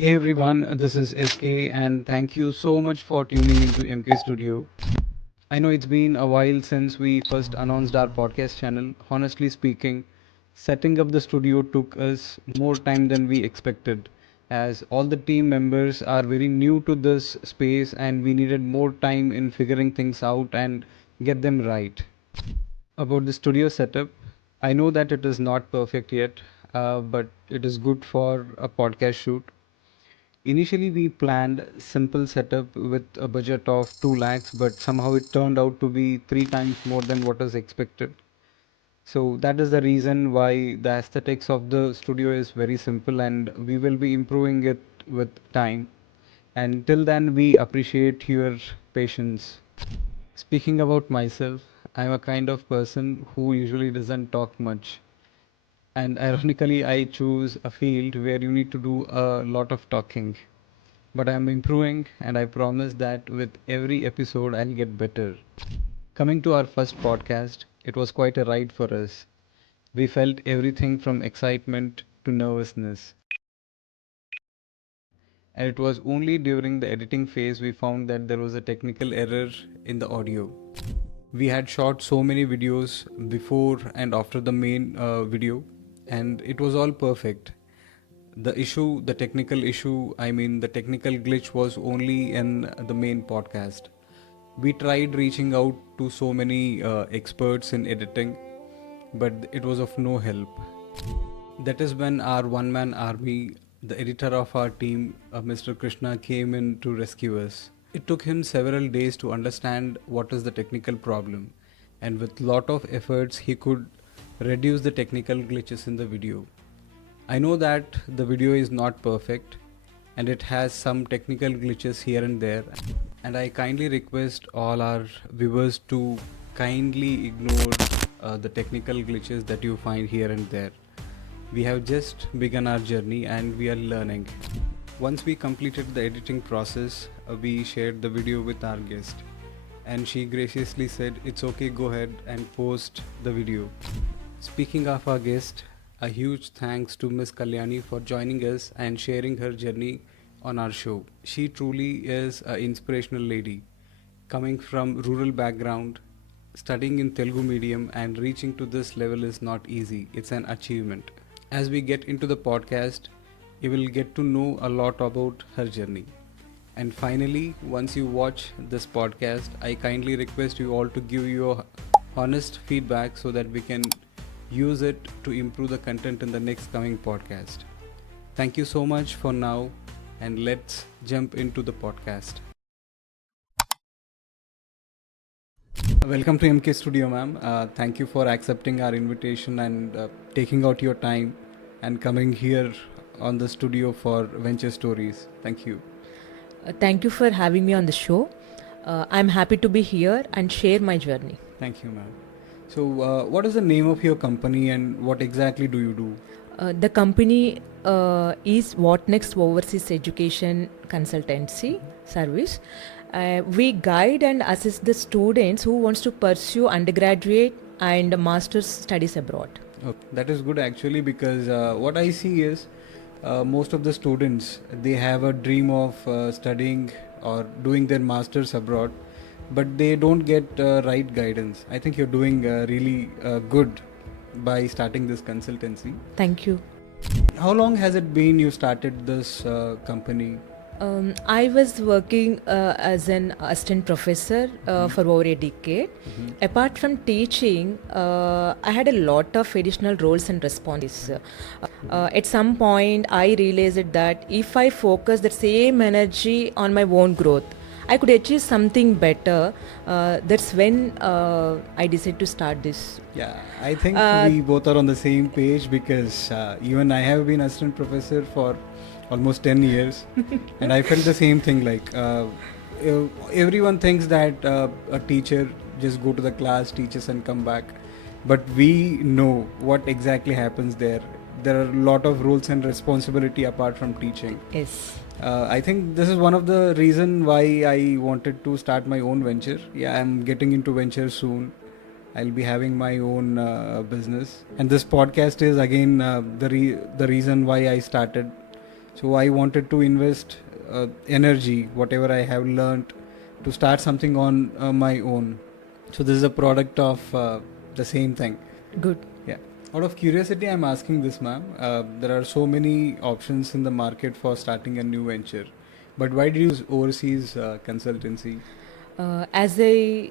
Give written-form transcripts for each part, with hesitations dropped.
Hey everyone, this is SK and thank you so much for tuning into MK Studio. I know it's been a while since we first announced our podcast channel. Honestly speaking, setting up the studio took us more time than we expected, as all the team members are very new to this space and we needed more time in figuring things out and get them right. About the studio setup, I know that it is not perfect yet, but it is good for a podcast shoot. Initially, we planned simple setup with a budget of 2 lakhs, but somehow it turned out to be 3 times more than what was expected. So that is the reason why the aesthetics of the studio is very simple and we will be improving it with time. And till then, we appreciate your patience. Speaking about myself, I'm a kind of person who usually doesn't talk much. And ironically, I choose a field where you need to do a lot of talking. But I'm improving, and I promise that with every episode, I'll get better. Coming to our first podcast, it was quite a ride for us. We felt everything from excitement to nervousness. And it was only during the editing phase we found that there was a technical error in the audio. We had shot so many videos before and after the main video, and it was all perfect. The technical issue, I mean, the technical glitch was only in the main podcast. We tried reaching out to so many experts in editing, but it was of no help. That is when our one man army, the editor of our team, Mr. Krishna, came in to rescue us. It took him several days to understand what is the technical problem, and with lot of efforts, he could reduce the technical glitches in the video. I know that the video is not perfect and it has some technical glitches here and there, and I kindly request all our viewers to kindly ignore the technical glitches that you find here and there. We have just begun our journey and we are learning. Once we completed the editing process, we shared the video with our guest, and she graciously said, "It's okay, go ahead and post the video." Speaking of our guest, a huge thanks to Miss Kalyani for joining us and sharing her journey on our show. She truly is an inspirational lady. Coming from rural background, studying in Telugu medium and reaching to this level is not easy. It's an achievement. As we get into the podcast, you will get to know a lot about her journey. And finally, once you watch this podcast, I kindly request you all to give your honest feedback so that we can use it to improve the content in the next coming podcast. Thank you so much for now, and let's jump into the podcast. Welcome to MK Studio, ma'am. Thank you for accepting our invitation and taking out your time and coming here on the studio for Venture Stories. Thank you. Thank you for having me on the show. I'm happy to be here and share my journey. Thank you, ma'am. So, what is the name of your company and what exactly do you do? The company is WhatNextOversea Education Consultancy Service. We guide and assist the students who wants to pursue undergraduate and master's studies abroad. Okay, that is good actually, because what I see is most of the students, they have a dream of studying or doing their masters abroad, but they don't get right guidance. I think you're doing really good by starting this consultancy. Thank you. How long has it been you started this company? I was working as an assistant professor for over a decade. Apart from teaching, I had a lot of additional roles and responsibilities. At some point, I realized that if I focus the same energy on my own growth, I could achieve something better. That's when I decided to start this. Yeah, I think we both are on the same page, because even I have been assistant professor for almost 10 years and I felt the same thing. Like everyone thinks that a teacher just go to the class, teaches and come back, but we know what exactly happens there. There are a lot of roles and responsibility apart from teaching. Yes. I think this is one of the reason why I wanted to start my own venture. Yeah, I'm getting into venture soon. I'll be having my own business, and this podcast is again the reason why I started. So I wanted to invest energy, whatever I have learned, to start something on my own. So this is a product of the same thing. Good. Yeah. Out of curiosity, I'm asking this, ma'am. There are so many options in the market for starting a new venture, but why did you choose overseas consultancy? As I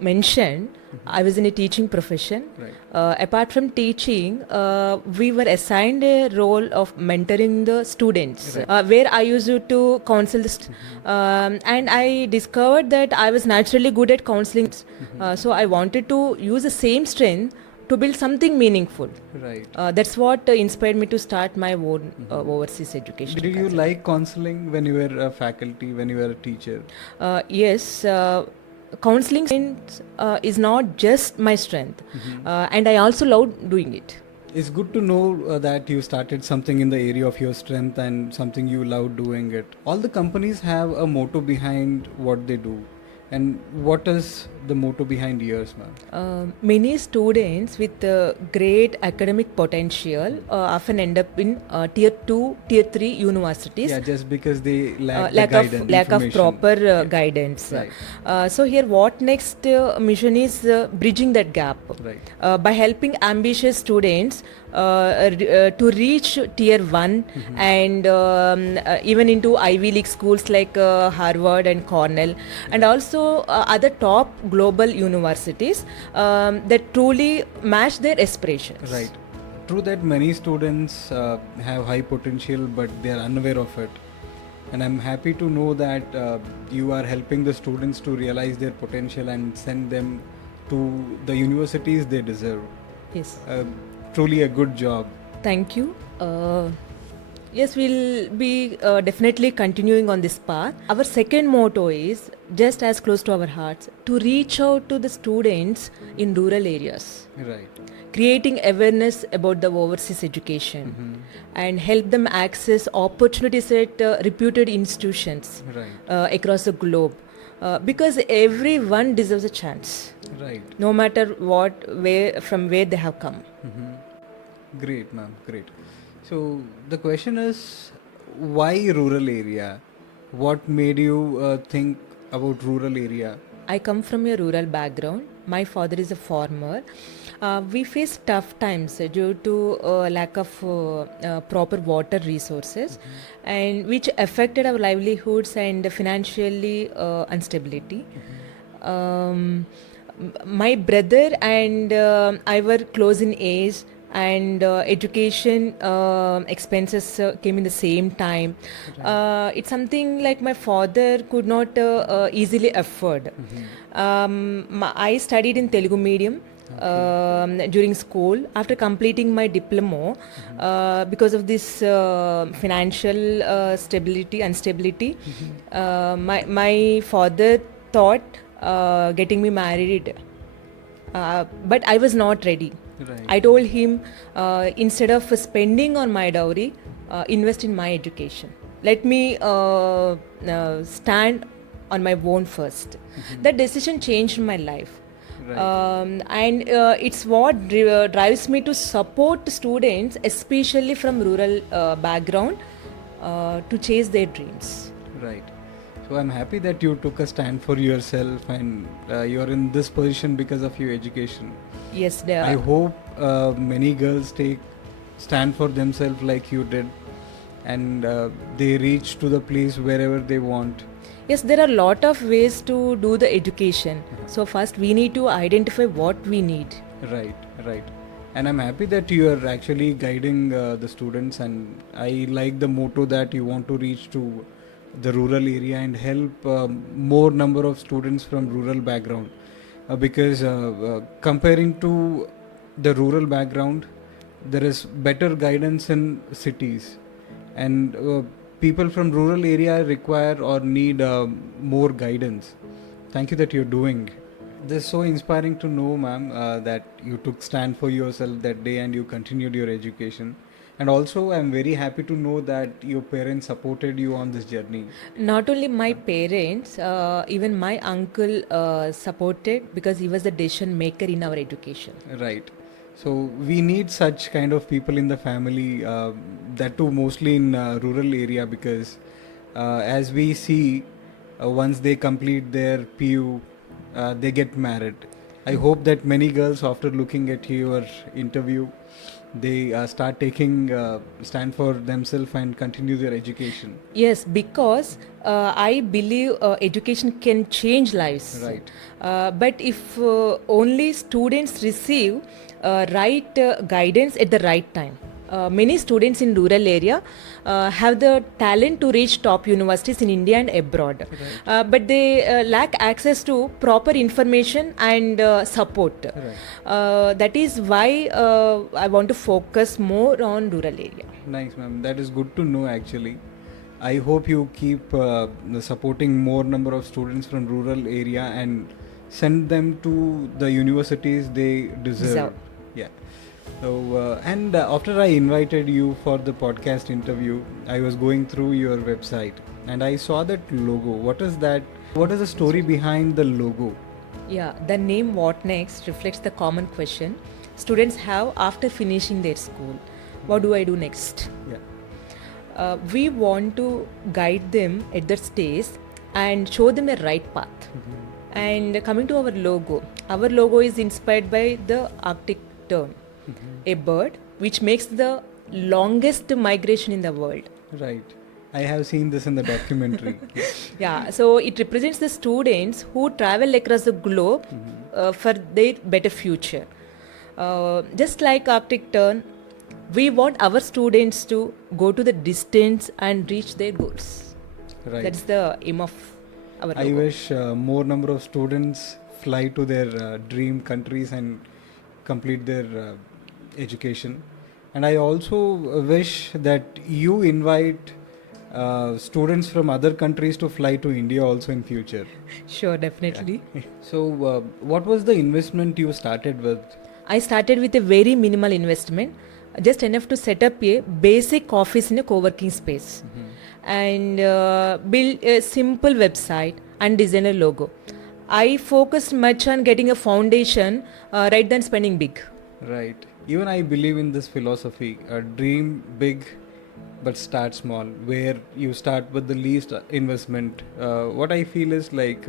mentioned, I was in a teaching profession. Right. Apart from teaching, we were assigned a role of mentoring the students, Right. where I used to counsel and I discovered that I was naturally good at counseling. So I wanted to use the same strength to build something meaningful. Right. That's what inspired me to start my own overseas education. Did you like counseling when you were a faculty, when you were a teacher? Yes, counseling is not just my strength, and I also love doing it. It's good to know that you started something in the area of your strength and something you love doing it. All the companies have a motto behind what they do. And what is the motto behind yours, ma'am? Many students with great academic potential often end up in tier 2, tier 3 universities. Yeah, just because they lack the lack guidance, of information. proper Yeah. guidance. Right. So here, what next mission is bridging that gap Right. by helping ambitious students to reach tier 1 and even into Ivy League schools like Harvard and Cornell, and also other top global universities that truly match their aspirations. Right. True that many students have high potential, but they are unaware of it. And I'm happy to know that you are helping the students to realize their potential and send them to the universities they deserve. Yes. Truly a good job. Thank you. Yes, we'll be definitely continuing on this path. Our second motto is just as close to our hearts, to reach out to the students in rural areas, Right. creating awareness about the overseas education and help them access opportunities at reputed institutions Right. across the globe. Because everyone deserves a chance, Right. no matter from where they have come. Great, ma'am. Great. So the question is, why rural area? What made you think about rural area? I come from a rural background. My father is a farmer. We face tough times due to lack of proper water resources, and which affected our livelihoods and financially instability. My brother and I were close in age, and education expenses came in the same time. It's something like my father could not easily afford. I studied in Telugu medium during school. After completing my diploma, because of this financial instability, my father thought getting me married, but I was not ready. Right. I told him, instead of spending on my dowry, invest in my education. Let me stand on my own first. That decision changed my life. Right. And it's what drives me to support students, especially from rural background, to chase their dreams. Right. So I'm happy that you took a stand for yourself and you're in this position because of your education. Yes, I hope many girls take stand for themselves like you did, and they reach to the place wherever they want. Yes, there are a lot of ways to do the education. So first we need to identify what we need. Right, right. And I'm happy that you are actually guiding the students, and I like the motto that you want to reach to the rural area and help more number of students from rural background. Because comparing to the rural background, there is better guidance in cities, and people from rural area require or need more guidance. Thank you that you're doing. This is so inspiring to know, ma'am, that you took stand for yourself that day and you continued your education. And also, I'm very happy to know that your parents supported you on this journey. Not only my parents, even my uncle supported, because he was the decision maker in our education. Right. So we need such kind of people in the family, that too mostly in rural area, because as we see, once they complete their PU, they get married. I hope that many girls, after looking at your interview, they start taking stand for themselves and continue their education. Yes, because I believe education can change lives. Right. But if only students receive right guidance at the right time. Many students in rural area have the talent to reach top universities in India and abroad, but they lack access to proper information and support. Right. That is why I want to focus more on rural area. Nice, ma'am. That is good to know actually. I hope you keep supporting more number of students from rural area and send them to the universities they deserve. Yeah. So after I invited you for the podcast interview, I was going through your website and I saw that logo. What is that? What is the story behind the logo? Yeah, the name What Next reflects the common question students have after finishing their school. What do I do next? Yeah. We want to guide them at that stage and show them a right path. And coming to our logo is inspired by the Arctic tern, a bird which makes the longest migration in the world. Right. I have seen this in the documentary. Yeah, so it represents the students who travel across the globe for their better future. Just like Arctic tern, we want our students to go to the distance and reach their goals. Right. That's the aim of our logo. I wish more number of students fly to their dream countries and complete their education. And I also wish that you invite students from other countries to fly to India also in future. Sure, definitely. Yeah. So what was the investment you started with? I started with a very minimal investment, just enough to set up a basic office in a co-working space and build a simple website and design a logo. I focused much on getting a foundation rather than spending big. Right. Even I believe in this philosophy, dream big but start small, where you start with the least investment. What I feel is like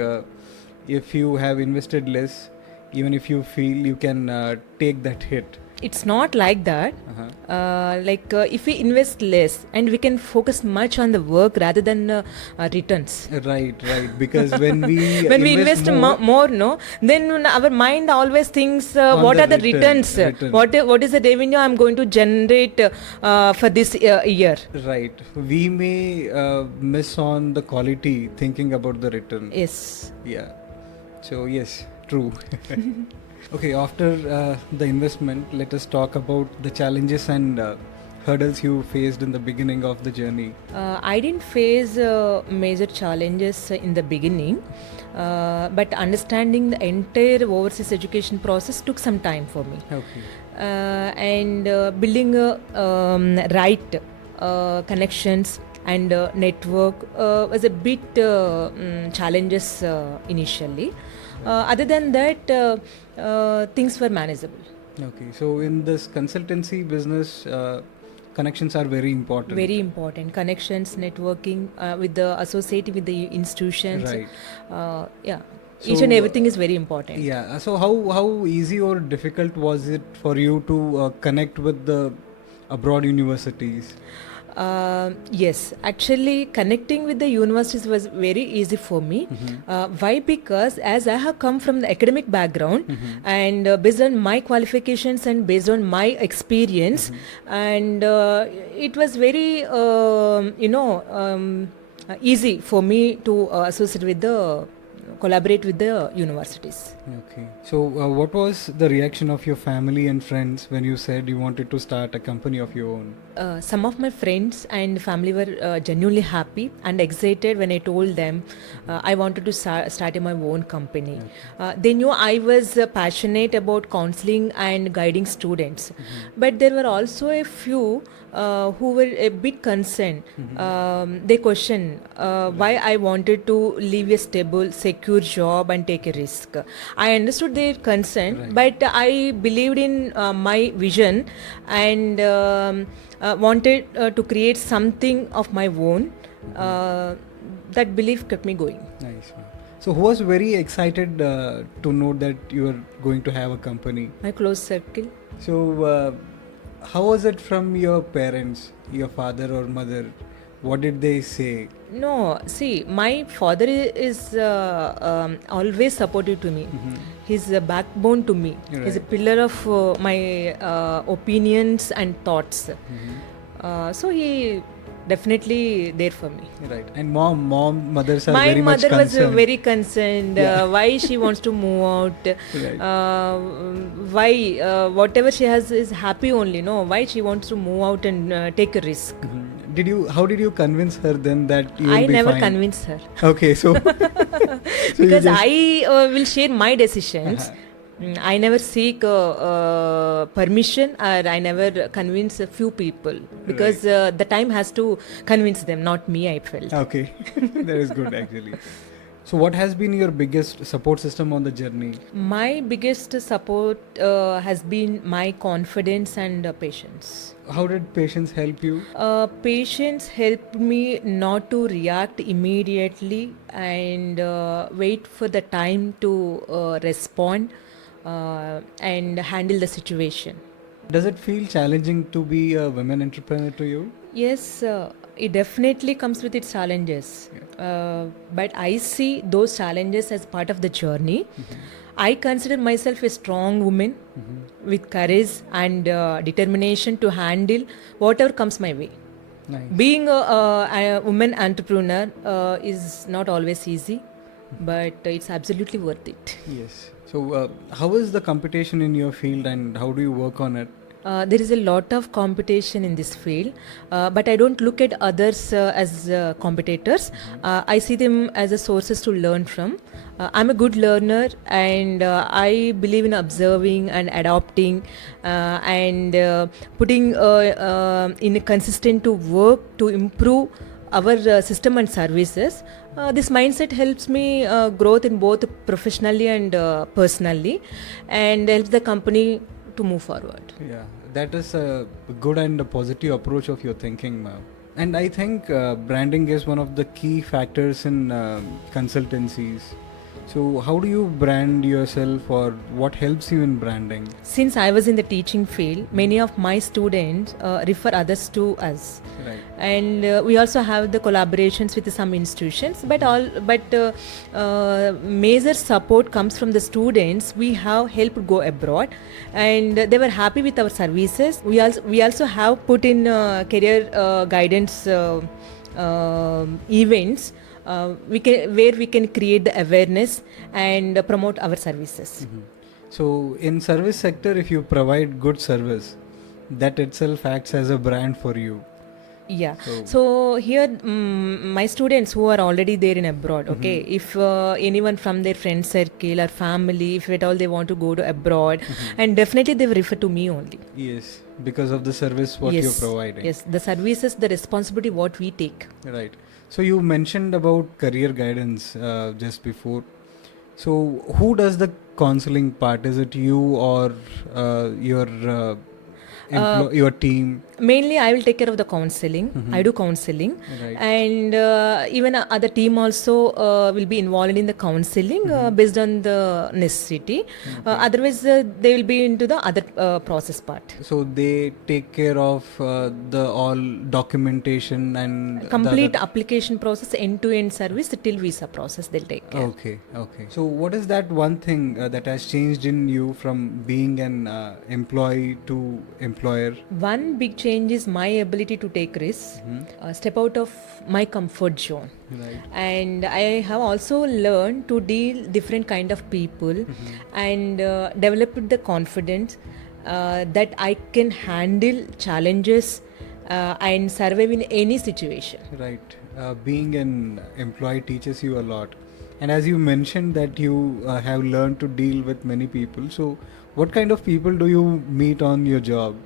if you have invested less, even if you feel you can take that hit. It's not like that. If we invest less and we can focus much on the work rather than returns. Right. Because when we when we invest more, no, then our mind always thinks what are the returns? What is the revenue I'm going to generate for this year? Right. We may miss on the quality thinking about the return. Yes. Yeah. So yes, true. Okay, after the investment, let us talk about the challenges and hurdles you faced in the beginning of the journey. I didn't face major challenges in the beginning, but understanding the entire overseas education process took some time for me. Okay. And building right connections and network was a bit challenges initially. Other than that, things were manageable. Okay, so in this consultancy business, connections are very important. Very important. Connections, networking with the associating with the institutions. Right. Yeah. So, each and everything is very important. Yeah. So how easy or difficult was it for you to connect with the abroad universities? Yes, actually connecting with the universities was very easy for me. Why? Because as I have come from the academic background and based on my qualifications and based on my experience, and it was very easy for me to associate with the collaborate with the universities. Okay. So what was the reaction of your family and friends when you said you wanted to start a company of your own? Some of my friends and family were genuinely happy and excited when I told them I wanted to start my own company. They knew I was passionate about counseling and guiding students. But there were also a few who were a bit concerned. They questioned why I wanted to leave a stable, secure job and take a risk. I understood their concern, but I believed in my vision and wanted to create something of my own. That belief kept me going. Nice. So who was very excited to know that you were going to have a company? My close circle. So how was it from your parents, your father or mother? What did they say? No, see, my father is always supportive to me. He's a backbone to me. He's a pillar of my opinions and thoughts. So he definitely there for me. Right. And mothers are My very much mother was concerned. very concerned why she wants to move out, why whatever she has is happy only, no, why she wants to move out and take a risk. How did you convince her then that you will I be never fine? convinced her. Okay, so, Because I will share my decisions. I never seek permission, or I never convince a few people, because the time has to convince them, not me, I felt. Okay, that is good actually. So what has been your biggest support system on the journey? My biggest support has been my confidence and patience. How did patience help you? Patience helped me not to react immediately and wait for the time to respond and handle the situation. Does it feel challenging to be a women entrepreneur to you? Yes, it definitely comes with its challenges. But I see those challenges as part of the journey. I consider myself a strong woman with courage and determination to handle whatever comes my way. Nice. Being a woman entrepreneur is not always easy, but it's absolutely worth it. Yes. So how is the competition in your field and how do you work on it? There is a lot of competition in this field, but I don't look at others as competitors. I see them as a sources to learn from. I'm a good learner, and I believe in observing and adopting and putting in a consistent to work to improve our system and services. This mindset helps me growth in both professionally and personally, and helps the company to move forward. Yeah, that is a good and a positive approach of your thinking, ma'am. And I think branding is one of the key factors in consultancies. So how do you brand yourself, or what helps you in branding? Since I was in the teaching field, many of my students refer others to us. Right. And we also have the collaborations with some institutions, but major support comes from the students. We have helped go abroad, and they were happy with our services. We also have put in career guidance events where we can create the awareness and promote our services. So in service sector, if you provide good service, that itself acts as a brand for you. Yeah. So here, my students who are already there in abroad, okay, if anyone from their friend circle or family, if at all they want to go to abroad, and definitely they will refer to me only. Yes, because of the service what you're providing. Yes, the services, the responsibility what we take. Right. So you mentioned about career guidance just before. So who does the counseling part? Is it you or your team? Mainly, I will take care of the counseling. I do counseling, and even other team also will be involved in the counseling based on the necessity. Otherwise, they will be into the other process part. So they take care of the all documentation and complete application process, end-to-end service till visa process. They'll take care. Okay. So what is that one thing that has changed in you from being an employee to employer? One big change is my ability to take risks, step out of my comfort zone. Right. And I have also learned to deal different kind of people and developed the confidence that I can handle challenges and survive in any situation. Right. Being an employee teaches you a lot. And as you mentioned that you have learned to deal with many people. So what kind of people do you meet on your job?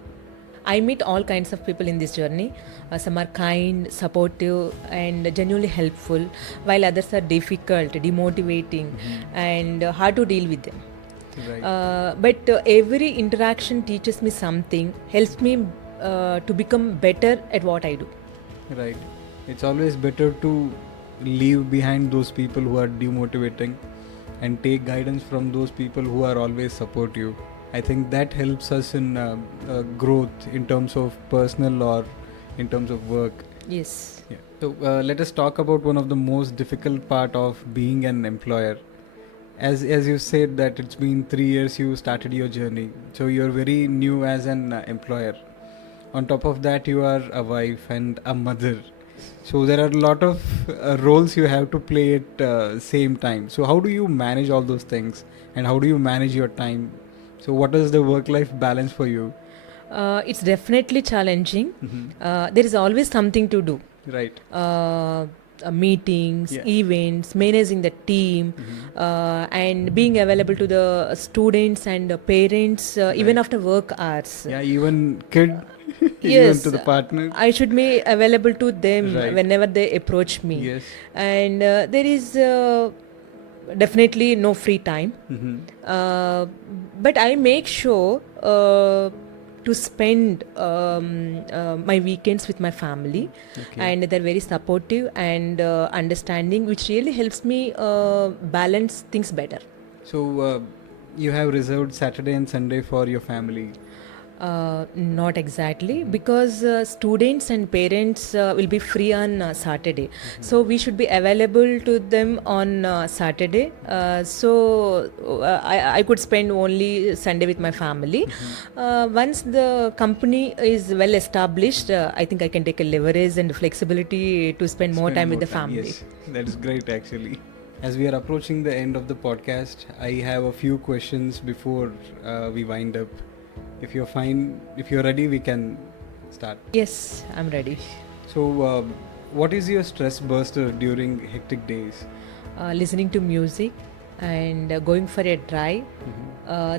I meet all kinds of people in this journey. Some are kind, supportive, and genuinely helpful, while others are difficult, demotivating, and hard to deal with them. Right. But every interaction teaches me something, helps me to become better at what I do. Right. It's always better to leave behind those people who are demotivating and take guidance from those people who are always support you. I think that helps us in growth in terms of personal or in terms of work. Yes. Yeah. So let us talk about one of the most difficult part of being an employer. As you said that it's been 3 years you started your journey, so you're very new as an employer. On top of that, you are a wife and a mother, so there are a lot of roles you have to play at same time. So how do you manage all those things, and how do you manage your time? So what is the work life balance for you? It's definitely challenging. Mm-hmm. There is always something to do. Right. Meetings, Yeah. events, managing the team, and being available to the students and the parents even Right. after work hours. Yeah, even kid, even Yes, to the partner. I should be available to them Right. whenever they approach me. Yes. And there is definitely no free time. Mm-hmm. But I make sure to spend my weekends with my family, Okay. and they're very supportive and understanding, which really helps me balance things better. So you have reserved Saturday and Sunday for your family. Not exactly, because students and parents will be free on Saturday, so we should be available to them on Saturday. I could spend only Sunday with my family. Once the company is well established, I think I can take a leverage and flexibility to spend more time with the family. Yes, that is great actually. As we are approaching the end of the podcast, I have a few questions before we wind up. If you're fine, if you're ready, we can start. Yes, I'm ready. So, what is your stress buster during hectic days? Listening to music and going for a drive,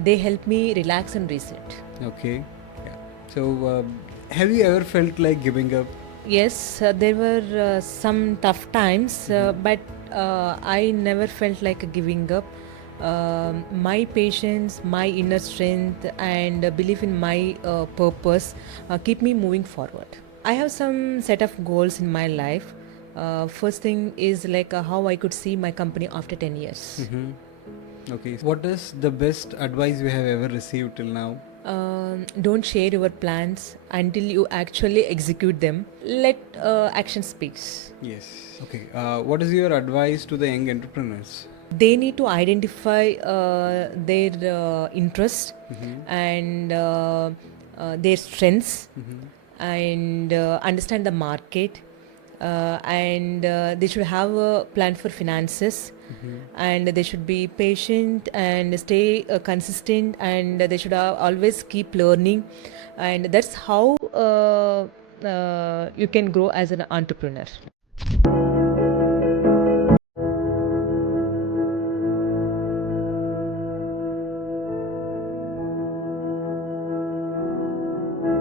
they help me relax and reset. Okay. Yeah. So, have you ever felt like giving up? Yes, there were some tough times, but I never felt like giving up. My patience, my inner strength, and belief in my purpose keep me moving forward. I have some set of goals in my life. First thing is like how I could see my company after 10 years. Okay. What is the best advice you have ever received till now? Don't share your plans until you actually execute them. Let action speaks. Yes. Okay. What is your advice to the young entrepreneurs? They need to identify their interests and their strengths, and understand the market, and they should have a plan for finances, and they should be patient and stay consistent, and they should always keep learning, and that's how you can grow as an entrepreneur.